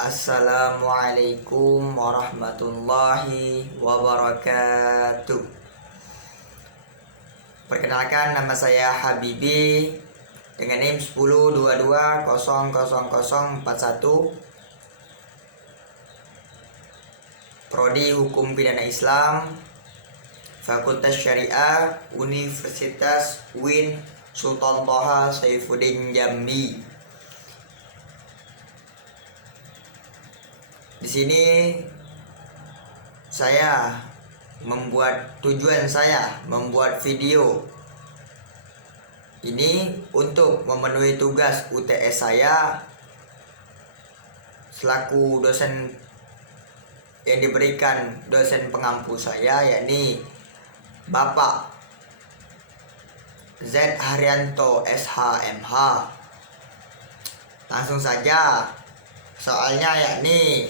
Assalamualaikum warahmatullahi wabarakatuh. Perkenalkan, nama saya Habibi dengan NIM 1022000041, Prodi Hukum Pidana Islam, Fakultas Syariah, Universitas UIN Sultan Toha Saifuddin Jambi. Di sini tujuan saya membuat video ini untuk memenuhi tugas UTS saya selaku dosen yang diberikan dosen pengampu saya, yakni Bapak Z Haryanto SHMH. Langsung saja soalnya, yakni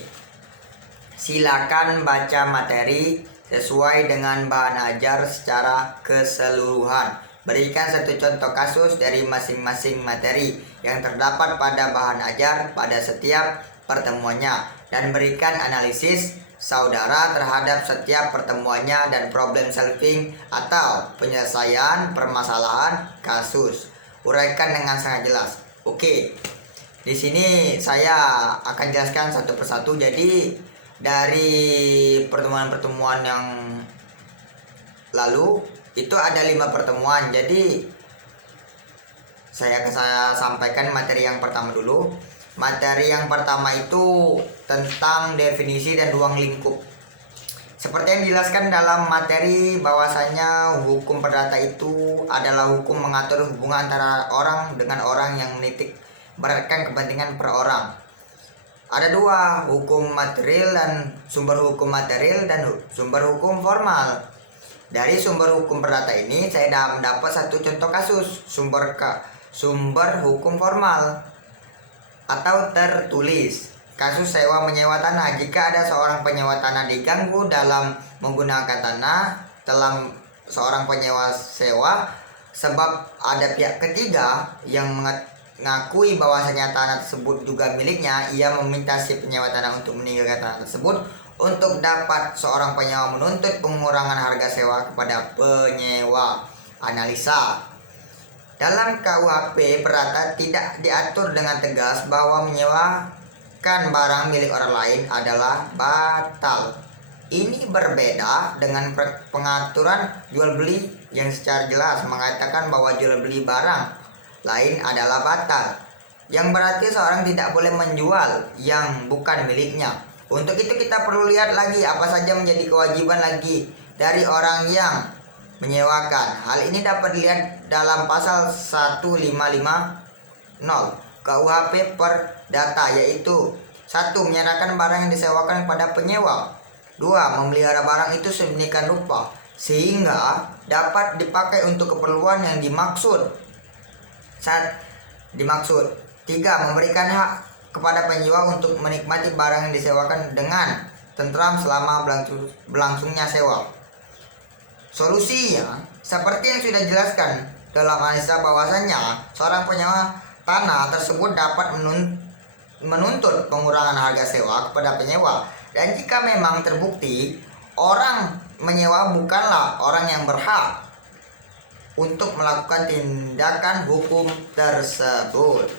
silakan baca materi sesuai dengan bahan ajar secara keseluruhan. Berikan satu contoh kasus dari masing-masing materi yang terdapat pada bahan ajar pada setiap pertemuannya, dan berikan analisis saudara terhadap setiap pertemuannya dan problem solving atau penyelesaian permasalahan kasus. Uraikan dengan sangat jelas. Oke. Di sini saya akan jelaskan satu persatu. Jadi dari pertemuan-pertemuan yang lalu itu ada 5 pertemuan. Jadi saya sampaikan materi yang pertama dulu. Materi yang pertama itu tentang definisi dan ruang lingkup. Seperti yang dijelaskan dalam materi, bahwasanya hukum perdata itu adalah hukum mengatur hubungan antara orang dengan orang yang menitik beratkan kepentingan per orang. Ada 2, hukum material dan sumber hukum material dan sumber hukum formal. Dari sumber hukum perdata ini saya mendapat satu contoh kasus sumber hukum formal atau tertulis. Kasus sewa menyewa tanah. Jika ada seorang penyewa tanah diganggu dalam menggunakan tanah dalam seorang penyewa sewa sebab ada pihak ketiga yang mengakui bahwasanya tanah tersebut juga miliknya, ia meminta si penyewa tanah untuk meninggalkan tanah tersebut. Untuk dapat seorang penyewa menuntut pengurangan harga sewa kepada penyewa. Analisa. Dalam KUHP perdata tidak diatur dengan tegas bahwa menyewakan barang milik orang lain adalah batal. Ini berbeda dengan pengaturan jual beli yang secara jelas mengatakan bahwa jual beli barang lain adalah batal, yang berarti seorang tidak boleh menjual yang bukan miliknya. Untuk itu kita perlu lihat lagi apa saja menjadi kewajiban lagi dari orang yang menyewakan. Hal ini dapat dilihat dalam pasal 1550 KUHP Perdata, yaitu 1. Menyerahkan barang yang disewakan kepada penyewa. 2. Memelihara barang itu sedemikian rupa sehingga dapat dipakai untuk keperluan yang dimaksud. 3. Memberikan hak kepada penyewa untuk menikmati barang yang disewakan dengan tentram selama berlangsungnya sewa. Solusinya seperti yang sudah dijelaskan dalam analisa, bahwasanya seorang penyewa tanah tersebut dapat menuntut pengurangan harga sewa kepada penyewa, dan jika memang terbukti orang menyewa bukanlah orang yang berhak untuk melakukan tindakan hukum tersebut,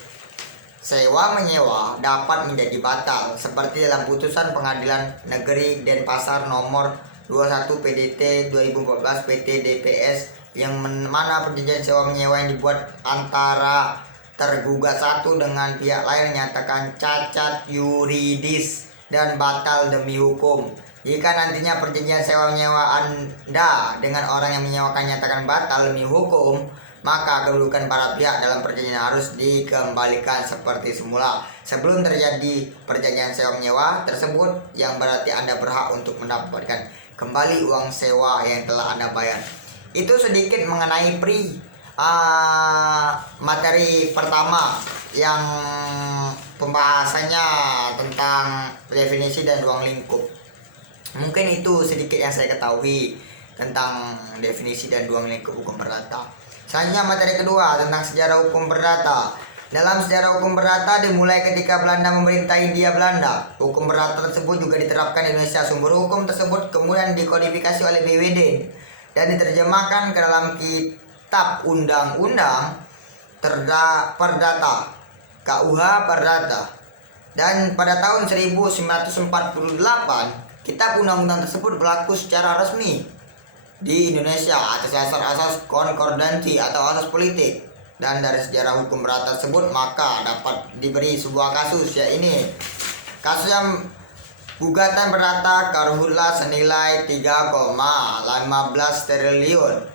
sewa menyewa dapat menjadi batal, seperti dalam putusan Pengadilan Negeri Denpasar nomor 21 PDT 2014 PT DPS, yang mana perjanjian sewa menyewa yang dibuat antara tergugat satu dengan pihak lain menyatakan cacat yuridis dan batal demi hukum. Jika nantinya perjanjian sewa menyewa Anda dengan orang yang menyewakan nyatakan batal demi hukum, maka kedudukan para pihak dalam perjanjian harus dikembalikan seperti semula sebelum terjadi perjanjian sewa menyewa tersebut, yang berarti Anda berhak untuk mendapatkan kembali uang sewa yang telah Anda bayar. Itu sedikit mengenai materi pertama yang pembahasannya tentang definisi dan ruang lingkup. Mungkin itu sedikit yang saya ketahui tentang definisi dan ruang lingkup hukum perdata. Selanjutnya materi kedua tentang sejarah hukum perdata. Dalam sejarah hukum perdata dimulai ketika Belanda memerintah Hindia Belanda. Hukum perdata tersebut juga diterapkan di Indonesia. Sumber hukum tersebut kemudian dikodifikasi oleh BWD dan diterjemahkan ke dalam Kitab Undang-Undang Perdata (KUH Perdata). Dan pada tahun 1948, Kitab Undang-Undang tersebut berlaku secara resmi di Indonesia atas asas konkordansi atau asas politik. Dan dari sejarah hukum perdata tersebut maka dapat diberi sebuah kasus, yaitu kasus yang gugatan perdata karhutla senilai 3,15 triliun.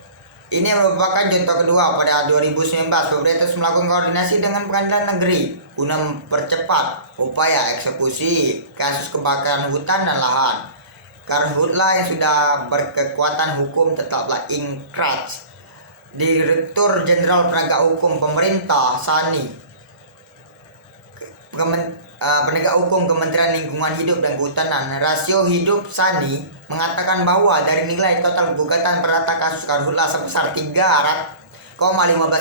Ini merupakan contoh kedua. Pada 2019 pemerintah melakukan koordinasi dengan pengadilan negeri guna mempercepat upaya eksekusi kasus kebakaran hutan dan lahan. Karhutla yang sudah berkekuatan hukum tetaplah ingkrah. Direktur Jenderal Penegak Hukum Pemerintah SANI, Penegak Hukum Kementerian Lingkungan Hidup dan Kehutanan, Rasio Hidup SANI, mengatakan bahwa dari nilai total gugatan perdata kasus karhutla sebesar 3,15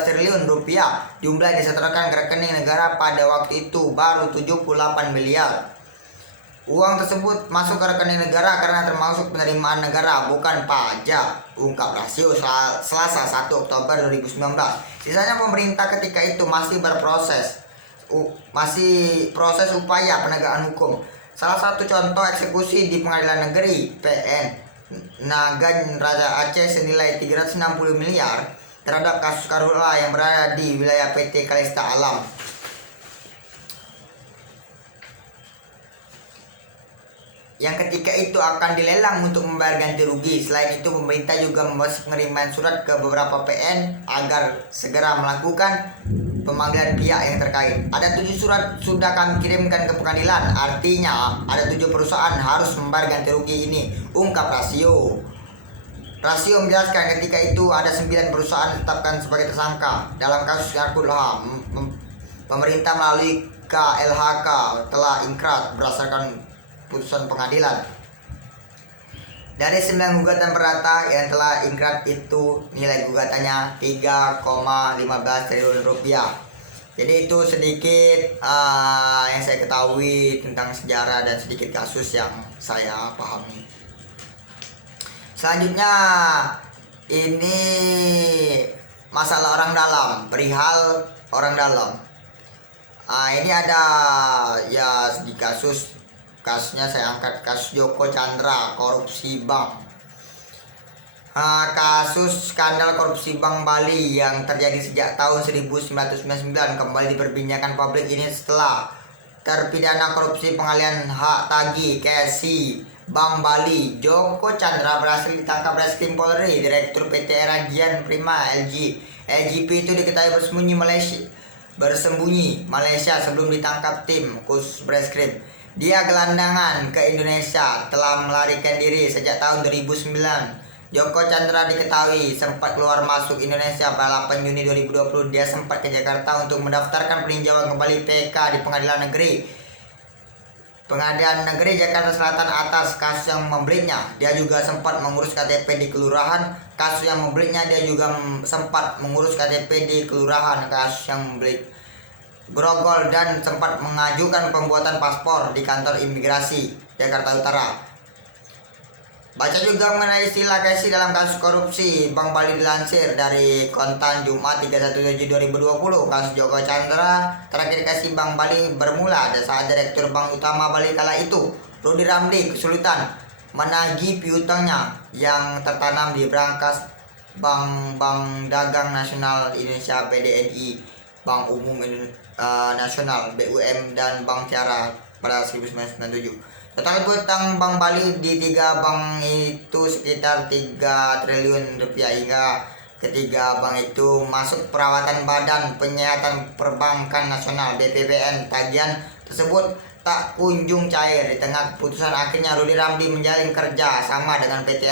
triliun rupiah, jumlah yang disetorkan ke rekening negara pada waktu itu baru 78 miliar. Uang tersebut masuk ke rekening negara karena termasuk penerimaan negara, bukan pajak, ungkap Rasio Selasa 1 Oktober 2019. Sisanya pemerintah ketika itu masih proses upaya penegakan hukum. Salah satu contoh eksekusi di Pengadilan Negeri PN Nagan Raja Aceh senilai 360 miliar terhadap kasus karhutla yang berada di wilayah PT Kalista Alam. Yang ketika itu akan dilelang untuk membayar ganti rugi. Selain itu, pemerintah juga membahas pengiriman surat ke beberapa PN agar segera melakukan pemanggilan pihak yang terkait. Ada 7 surat sudah kami kirimkan ke pengadilan, artinya ada 7 perusahaan harus membayar ganti rugi ini, ungkap Rasio. Rasio menjelaskan ketika itu ada 9 perusahaan ditetapkan sebagai tersangka dalam kasus karhutla. Pemerintah melalui KLHK telah ingkrah berdasarkan putusan pengadilan. Dari 9 gugatan perdata yang telah ingkrah itu nilai gugatannya 3,15 triliun rupiah. Jadi itu sedikit yang saya ketahui tentang sejarah dan sedikit kasus yang saya pahami. Selanjutnya ini masalah orang dalam, perihal orang dalam. Ini ada ya sedikit kasusnya saya angkat, kasus Joko Chandra korupsi bank. Kasus skandal korupsi Bank Bali yang terjadi sejak tahun 1999 kembali diperbincangkan publik ini setelah terpidana korupsi pengalihan hak tagih KSI Bank Bali Joko Chandra berhasil ditangkap Reskrim Polri. Direktur PT Eragian Prima LGP itu diketahui bersembunyi Malaysia sebelum ditangkap tim khusus Reskrim. Dia gelandangan ke Indonesia, telah melarikan diri sejak tahun 2009. Joko Chandra diketahui sempat keluar masuk Indonesia pada 8 Juni 2020. Dia sempat ke Jakarta untuk mendaftarkan peninjauan kembali PK di Pengadilan Negeri Jakarta Selatan atas kasus yang membelitnya. Dia juga sempat mengurus KTP di kelurahan. Kasus yang membelitnya dia juga sempat mengurus KTP di kelurahan kasus yang membelit Grogol dan sempat mengajukan pembuatan paspor di kantor imigrasi Jakarta Utara. Baca juga mengenai istilah KSI dalam kasus korupsi Bank Bali dilansir dari Kontan Jumat 31/7/2020. Kasus Joko Chandra terakhir KSI Bank Bali bermula saat Direktur Bank Utama Bali kala itu, Rudy Ramli, kesulitan menagih piutangnya yang tertanam di brankas Bank Dagang Nasional Indonesia BDNI, Bank Umum Nasional BUM dan Bank Tiara pada 1997. Total utang Bank Bali di 3 bank itu sekitar 3 triliun rupiah. Hingga ketiga bank itu masuk perawatan Badan Penyihatan Perbankan Nasional BPPN. Tagihan tersebut tak kunjung cair. Di tengah keputusan akhirnya Rudy Ramli menjalin kerja sama dengan PT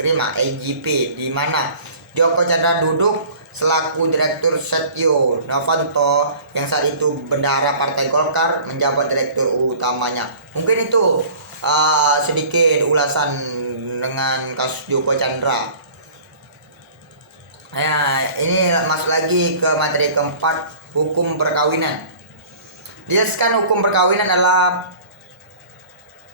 Rima AGP, di mana Joko Chandra duduk selaku Direktur, Setio Novanto yang saat itu bendahara Partai Golkar menjabat Direktur utamanya. Mungkin itu sedikit ulasan dengan kasus Joko Chandra. Nah, ini masuk lagi ke materi keempat, hukum perkawinan. Dijelaskan hukum perkawinan adalah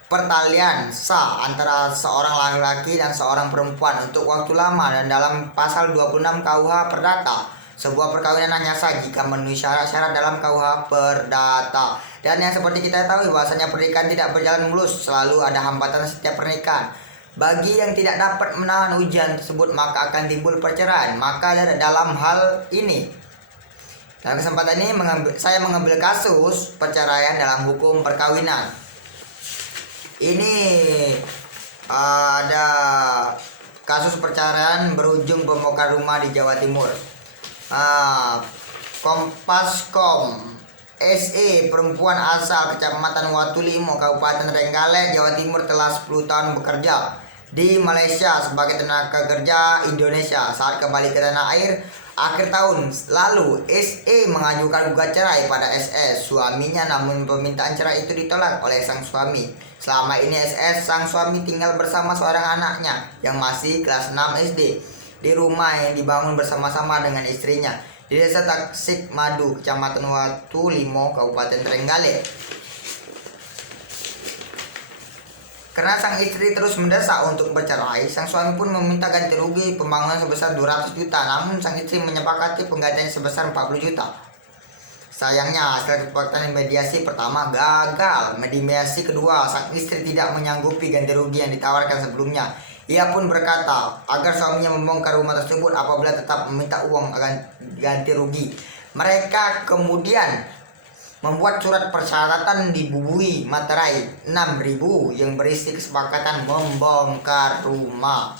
pertalian sah antara seorang laki-laki dan seorang perempuan untuk waktu lama, dan dalam pasal 26 KUH Perdata, sebuah perkawinan hanya sah jika memenuhi syarat-syarat dalam KUH Perdata. Dan yang seperti kita tahu bahwasanya pernikahan tidak berjalan mulus, selalu ada hambatan setiap pernikahan. Bagi yang tidak dapat menahan ujian tersebut, maka akan timbul perceraian. Maka dalam hal ini, dalam kesempatan ini saya mengambil kasus perceraian dalam hukum perkawinan. Ini ada kasus perceraian berujung pembongkar rumah di Jawa Timur. Kompaskom SE, perempuan asal Kecamatan Watulimo, Kabupaten Trenggalek, Jawa Timur, telah 10 tahun bekerja di Malaysia sebagai tenaga kerja Indonesia. Saat kembali ke tanah air akhir tahun lalu, SE mengajukan gugat cerai pada SS, suaminya, namun permintaan cerai itu ditolak oleh sang suami. Selama ini SS, sang suami, tinggal bersama seorang anaknya yang masih kelas 6 SD di rumah yang dibangun bersama-sama dengan istrinya di Desa Tasik Madu, Kecamatan Watulimo, Kabupaten Trenggalek. Karena sang istri terus mendesak untuk bercerai, sang suami pun meminta ganti rugi pembangunan sebesar 200 juta. Namun sang istri menyepakati penggantian sebesar 40 juta. Sayangnya, hasil kesepakatan mediasi pertama gagal. Mediasi kedua, sang istri tidak menyanggupi ganti rugi yang ditawarkan sebelumnya. Ia pun berkata agar suaminya membongkar rumah tersebut apabila tetap meminta uang ganti rugi. Mereka kemudian membuat surat persyaratan di Bubui Materai 6.000 yang berisi kesepakatan membongkar rumah.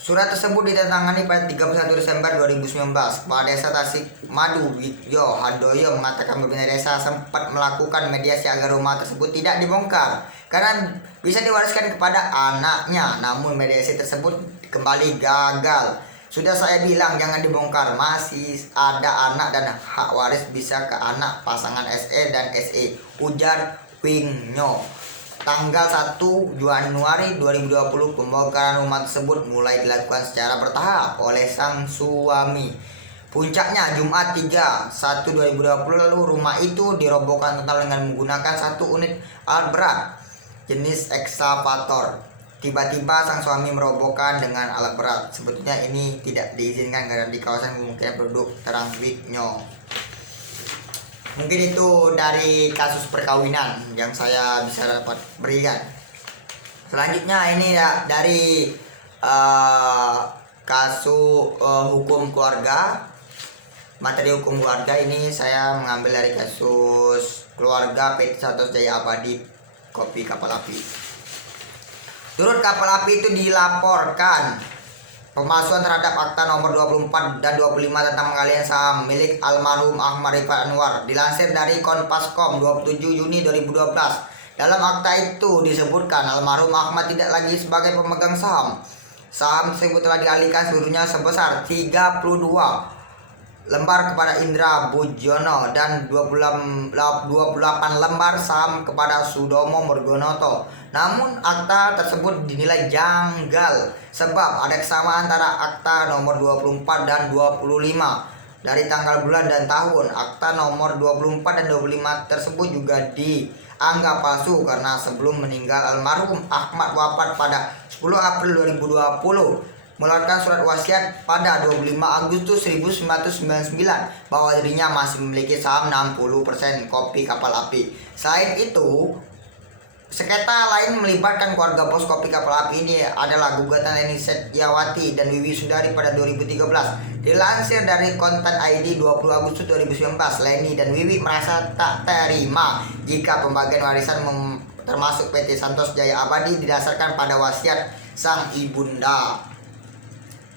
Surat tersebut ditandatangani pada 31 Desember 2019. Kepala Desa Tasik Madu Widyo Handoyo mengatakan pemerintah desa sempat melakukan mediasi agar rumah tersebut tidak dibongkar karena bisa diwariskan kepada anaknya. Namun mediasi tersebut kembali gagal. Sudah saya bilang jangan dibongkar, masih ada anak dan hak waris bisa ke anak pasangan SE dan SE, ujar Wingnyo. Tanggal 1 Januari 2020 pembongkaran rumah tersebut mulai dilakukan secara bertahap oleh sang suami. Puncaknya Jumat 3/1/2020 lalu rumah itu dirobohkan total dengan menggunakan 1 unit alat berat jenis ekskavator. Tiba-tiba sang suami merobohkan dengan alat berat. Sebetulnya ini tidak diizinkan karena di kawasan pemukiman penduduk, terang Wingnyo. Mungkin itu dari kasus perkawinan yang saya bisa dapat berikan. Selanjutnya ini ya dari kasus hukum keluarga. Materi hukum keluarga ini saya mengambil dari kasus keluarga PT Santos Jaya Abadi Kopi Kapal Api. Turut kapal api itu dilaporkan pemalsuan terhadap akta nomor 24 dan 25 tentang pengalihan saham milik almarhum Ahmad Rifat Anwar. Dilansir dari Kompaskom 27 Juni 2012. Dalam akta itu disebutkan almarhum Ahmad tidak lagi sebagai pemegang saham. Saham tersebut telah dialihkan seluruhnya sebesar 32 lembar kepada Indra Bujono dan 28 lembar saham kepada Sudomo Morgonoto. Namun akta tersebut dinilai janggal sebab ada kesamaan antara akta nomor 24 dan 25 dari tanggal, bulan, dan tahun. Akta nomor 24 dan 25 tersebut juga dianggap palsu karena sebelum meninggal almarhum Ahmad wafat pada 10 April 2020 mengeluarkan surat wasiat pada 25 Agustus 1999 bahwa dirinya masih memiliki saham 60% Kopi Kapal Api. Selain itu, sengketa lain melibatkan keluarga bos Kopi Kapal Api ini adalah gugatan Leni Setiawati dan Wiwi Sundari pada 2013. Dilansir dari Konten ID 20 Agustus 2019, Leni dan Wiwi merasa tak terima jika pembagian warisan termasuk PT Santos Jaya Abadi didasarkan pada wasiat sang ibunda.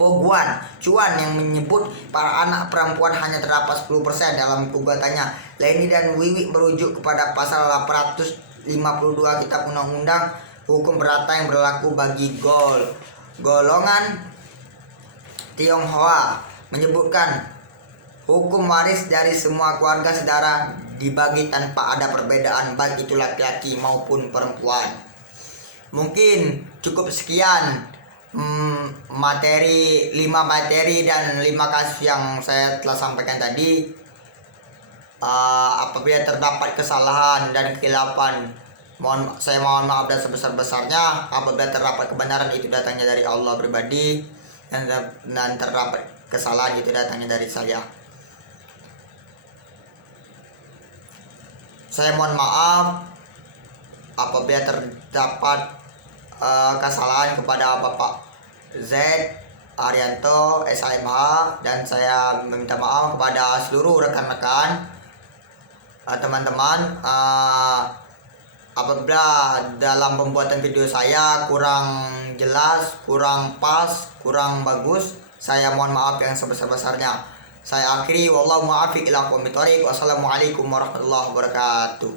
Poguan Cuan yang menyebut para anak perempuan hanya terdapat 10% dalam gugatannya. Leni dan Wiwi merujuk kepada pasal 852 Kitab Undang-Undang Hukum Perdata yang berlaku bagi golongan Tionghoa, menyebutkan hukum waris dari semua keluarga saudara dibagi tanpa ada perbedaan baik itu laki-laki maupun perempuan. Mungkin cukup sekian materi 5 materi dan 5 kasus yang saya telah sampaikan tadi, apabila terdapat kesalahan dan kekhilafan, saya mohon maaf dan sebesar-besarnya. Apabila terdapat kebenaran, itu datangnya dari Allah pribadi, dan terdapat kesalahan, itu datangnya dari saya. Saya mohon maaf apabila terdapat kesalahan kepada Bapak Z Arianto SHMH, dan saya meminta maaf kepada seluruh rekan-rekan, teman-teman, apabila dalam pembuatan video saya kurang jelas, kurang pas, kurang bagus, saya mohon maaf yang sebesar-besarnya. Saya akhiri, wallahu muwaffiq ila aqwamit thoriq. Wassalamualaikum warahmatullahi wabarakatuh.